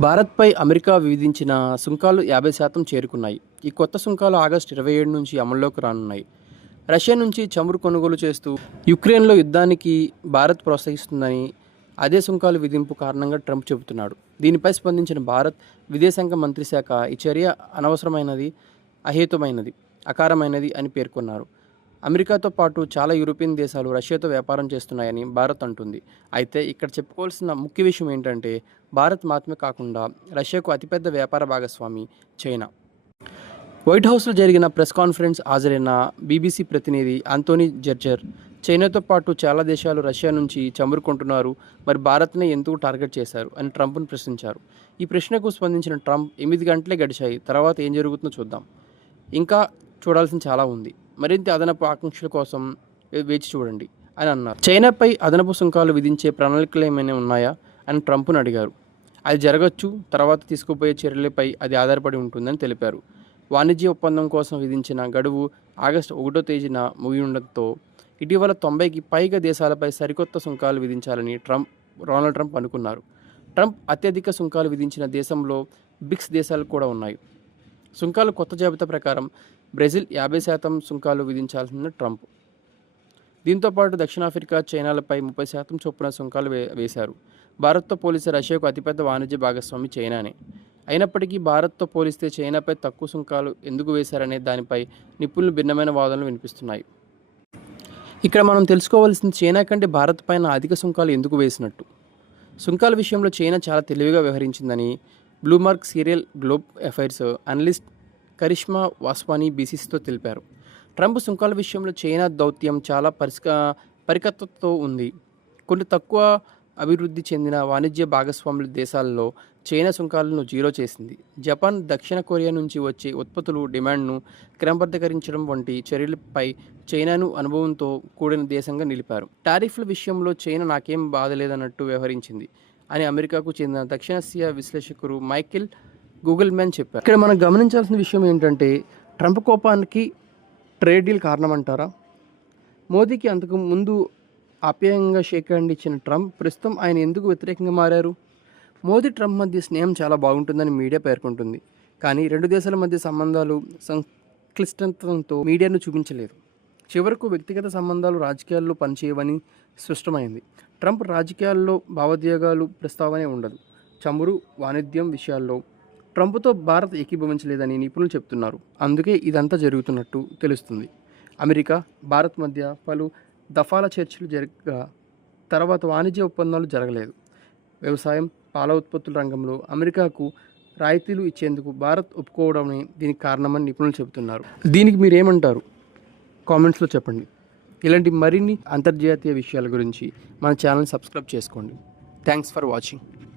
భారత్పై అమెరికా విధించిన సుంకాలు యాభై శాతం చేరుకున్నాయి. ఈ కొత్త సుంకాలు ఆగస్టు ఇరవై ఏడు నుంచి అమల్లోకి రానున్నాయి. రష్యా నుంచి చమురు కొనుగోలు చేస్తూ యుక్రెయిన్లో యుద్ధానికి భారత్ ప్రోత్సహిస్తుందని అదే సుంకాలు విధింపు కారణంగా ట్రంప్ చెబుతున్నాడు. దీనిపై స్పందించిన భారత్ విదేశాంగ మంత్రి శాఖ ఈ చర్య అనవసరమైనది అహేతుమైనది అకారమైనది అని పేర్కొన్నారు. అమెరికాతో పాటు చాలా యూరోపియన్ దేశాలు రష్యాతో వ్యాపారం చేస్తున్నాయని భారత్ అంటుంది. అయితే ఇక్కడ చెప్పుకోవాల్సిన ముఖ్య విషయం ఏంటంటే భారత్ మాత్రమే కాకుండా రష్యాకు అతిపెద్ద వ్యాపార భాగస్వామి చైనా. వైట్ హౌస్లో జరిగిన ప్రెస్ కాన్ఫరెన్స్ హాజరైన బీబీసీ ప్రతినిధి అంతోనీ జర్జర్ చైనాతో పాటు చాలా దేశాలు రష్యా నుంచి చమురుకుంటున్నారు మరి భారత్నే ఎందుకు టార్గెట్ చేశారు అని ట్రంప్ను ప్రశ్నించారు. ఈ ప్రశ్నకు స్పందించిన ట్రంప్ ఎనిమిది గంటలే గడిచాయి తర్వాత ఏం జరుగుతుందో చూద్దాం. ఇంకా చూడాల్సిన చాలా ఉంది. మరింత అదనపు ఆకాంక్షల కోసం వేచి చూడండి అని అన్నారు. చైనాపై అదనపు సుంకాలు విధించే ప్రణాళికలు ఏమైనా ఉన్నాయా అని ట్రంప్ను అడిగారు. అది జరగచ్చు తర్వాత తీసుకుపోయే చర్యలపై అది ఆధారపడి ఉంటుందని తెలిపారు. వాణిజ్య ఒప్పందం కోసం విధించిన గడువు ఆగస్టు ఒకటో తేదీన ముగియుండటంతో ఇటీవల తొంభైకి పైగా దేశాలపై సరికొత్త సుంకాలు విధించాలని ట్రంప్ డొనాల్డ్ ట్రంప్ అనుకున్నారు. ట్రంప్ అత్యధిక సుంకాలు విధించిన దేశంలో బ్రిక్స్ దేశాలు కూడా ఉన్నాయి. సుంకాలు కొత్త జాబితా ప్రకారం బ్రెజిల్ యాభై శాతం సుంకాలు విధించాల్సిన ట్రంప్. దీంతో పాటు దక్షిణాఫ్రికా చైనాలపై ముప్పై శాతం చొప్పున సుంకాలు వే వేశారు. భారత్తో పోలిస్తే రష్యాకు అతిపెద్ద వాణిజ్య భాగస్వామి చైనానే. అయినప్పటికీ భారత్తో పోలిస్తే చైనాపై తక్కువ సుంకాలు ఎందుకు వేశారనే దానిపై నిపుణులు భిన్నమైన వాదనలు వినిపిస్తున్నాయి. ఇక్కడ మనం తెలుసుకోవాల్సింది చైనా కంటే భారత్ పైన అధిక సుంకాలు ఎందుకు వేసినట్టు? సుంకాల విషయంలో చైనా చాలా తెలివిగా వ్యవహరించిందని బ్లూమార్క్ serial global affairs analyst Karishma Vaswani బీసీసీతో తెలిపారు. ట్రంప్ సుంకాల విషయంలో చైనా దౌత్యం చాలా పరిష్క పరికత్వతో ఉంది. కొన్ని తక్కువ అభివృద్ధి చెందిన వాణిజ్య భాగస్వాముల దేశాల్లో చైనా సుంకాలను జీరో చేసింది. జపాన్ దక్షిణ కొరియా నుంచి వచ్చే ఉత్పత్తులు డిమాండ్ను క్రమబద్ధీకరించడం వంటి చర్యలపై చైనాను అనుభవంతో కూడిన దేశంగా నిలిపారు. టారిఫ్ల విషయంలో చైనా నాకేం బాధ లేదన్నట్టు వ్యవహరించింది. అని అమెరికాకు చెందిన దక్షిణాసియా విశ్లేషకుడు మైకిల్ గూగుల్ మ్యాన్ చెప్పారు. ఇక్కడ మనం గమనించాల్సిన విషయం ఏంటంటే ట్రంప్ కోపానికి ట్రేడ్ డీల్ కారణమంటారా? మోదీకి అంతకు ముందు ఆప్యాయంగా షేక్ హ్యాండ్ ఇచ్చిన ట్రంప్ ప్రస్తుతం ఆయన ఎందుకు వ్యతిరేకంగా మారారు? మోదీ ట్రంప్ మధ్య స్నేహం చాలా బాగుంటుందని మీడియా పేర్కొంటుంది. కానీ రెండు దేశాల మధ్య సంబంధాలు సంక్లిష్టంతో మీడియాను చూపించలేదు. చివరకు వ్యక్తిగత సంబంధాలు రాజకీయాల్లో పనిచేయవని స్పష్టమైంది. ట్రంప్ రాజకీయాల్లో భావోద్వేగాలు ప్రస్తావనే ఉండదు. చమురు వాణిజ్యం విషయాల్లో ట్రంప్తో భారత్ ఏకీభవించలేదని నిపుణులు చెప్తున్నారు. అందుకే ఇదంతా జరుగుతున్నట్టు తెలుస్తుంది. అమెరికా భారత్ మధ్య పలు దఫాల చర్చలు జరగగా తర్వాత వాణిజ్య ఒప్పందాలు జరగలేదు. వ్యవసాయం పాల ఉత్పత్తుల రంగంలో అమెరికాకు రాయితీలు ఇచ్చేందుకు భారత్ ఒప్పుకోవడమే దీనికి కారణమని నిపుణులు చెబుతున్నారు. దీనికి మీరేమంటారు? కామెంట్స్లో చెప్పండి. ఇలాంటి మరిన్ని అంతర్జాతీయ విషయాల గురించి మన ఛానల్ సబ్స్క్రైబ్ చేసుకోండి. Thanks for watching.